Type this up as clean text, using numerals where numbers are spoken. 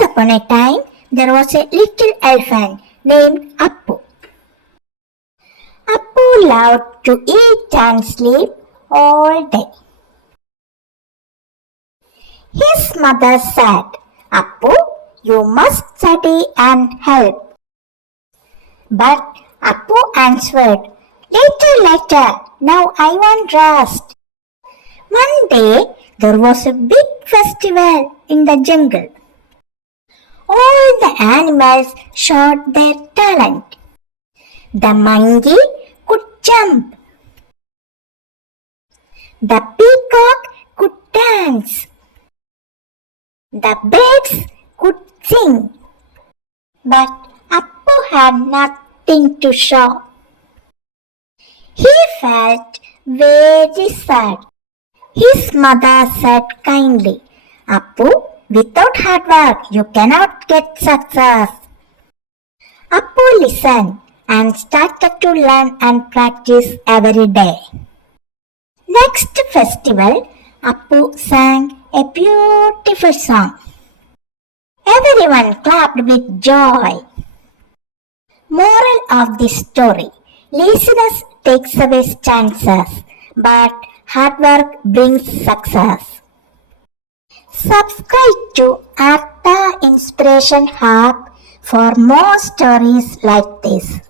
upon a time, there was a little elephant named Appu. Appu loved to eat and sleep all day. His mother said, Appu, you must study and help. But Appu answered, later, now I want rest. One day, there was a big festival in the jungle. All the animals showed their talent. The monkey could jump. The peacock could dance. The birds could sing. But Appu had nothing to show. He felt very sad. His mother said kindly, Appu, without hard work you cannot get success. Appu listened and started to learn and practice every day. Next festival, Appu sang a beautiful song. Everyone clapped with joy. Moral of this story: laziness takes away chances, but hard work brings success. Subscribe to Artha Inspiration Hub for more stories like this.